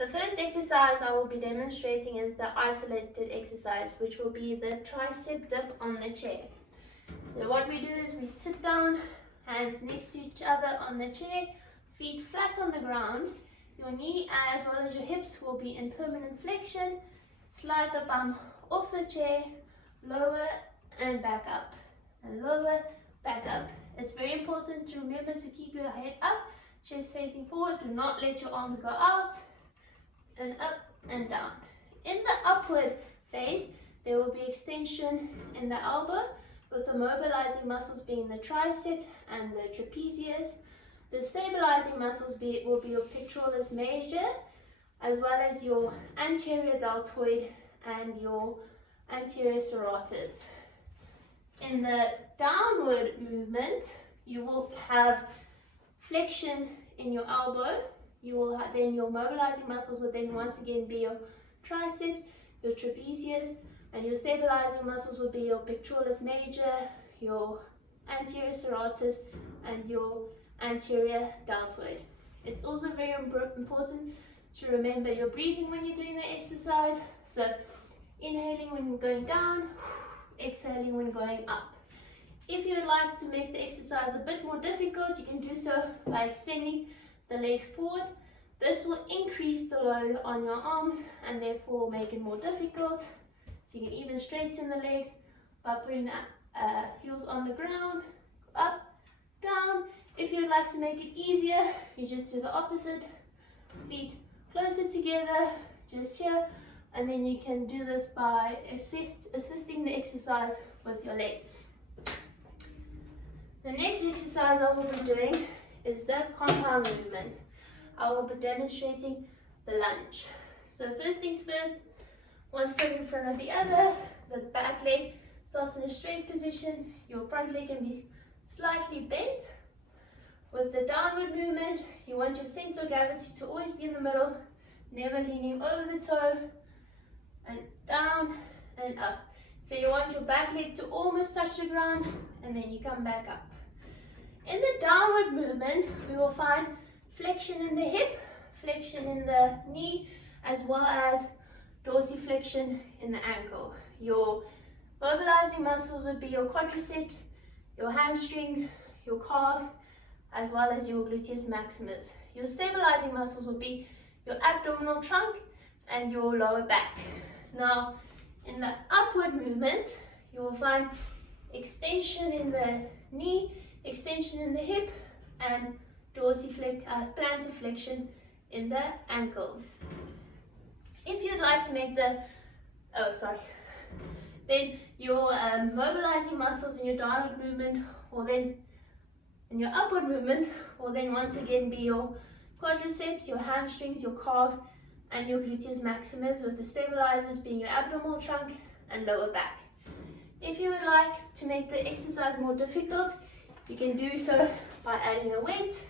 The first exercise I will be demonstrating is the isolated exercise, which will be the tricep dip on the chair. So what we do is we sit down, hands next to each other on the chair, feet flat on the ground. Your knee as well as your hips will be in permanent flexion. Slide the bum off the chair, lower and back up, and lower, back up. It's very important to remember to keep your head up, chest facing forward. Do not let your arms go out, and up and down. In the upward phase, there will be extension in the elbow, with the mobilizing muscles being the tricep and the trapezius. The stabilizing muscles will be your pectoralis major, as well as your anterior deltoid and your anterior serratus. In the downward movement, you will have flexion in your elbow. You will have, then your mobilizing muscles will then once again be your tricep, your trapezius, and your stabilizing muscles will be your pectoralis major, your anterior serratus, and your anterior deltoid. It's also very important to remember your breathing when you're doing the exercise. So inhaling when you're going down, exhaling when going up. If you would like to make the exercise a bit more difficult, you can do so by extending the legs forward. This will increase the load on your arms and therefore make it more difficult. So you can even straighten the legs by putting the heels on the ground, up, down. If you'd like to make it easier, you just do the opposite. Feet closer together, just here, and then you can do this by assisting the exercise with your legs. The next exercise I will be doing is the compound movement. I will be demonstrating the lunge. So first things first, one foot in front of the other, the back leg starts in a straight position, your front leg can be slightly bent. With the downward movement, you want your center of gravity to always be in the middle, never leaning over the toe, and down and up. So you want your back leg to almost touch the ground, and then you come back up. In the downward movement, we will find flexion in the hip, flexion in the knee, as well as dorsiflexion in the ankle. Your mobilizing muscles would be your quadriceps, your hamstrings, your calves, as well as your gluteus maximus. Your stabilizing muscles will be your abdominal trunk and your lower back. Now, in the upward movement, you will find extension in the knee, extension in the hip, and plantar flexion in the ankle. If you'd like to make then your mobilizing muscles in your downward movement will then, in your upward movement, will then once again be your quadriceps, your hamstrings, your calves, and your gluteus maximus, with the stabilizers being your abdominal trunk and lower back. If you would like to make the exercise more difficult, you can do so by adding a weight.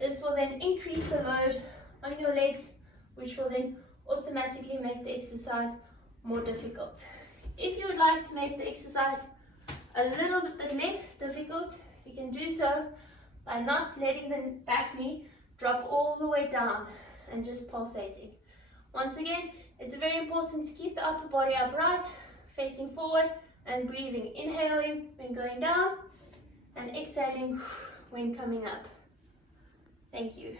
This will then increase the load on your legs, which will then automatically make the exercise more difficult. If you would like to make the exercise a little bit less difficult, you can do so by not letting the back knee drop all the way down and just pulsating. Once again, it's very important to keep the upper body upright, facing forward, and breathing. Inhaling when going down and exhaling when coming up. Thank you.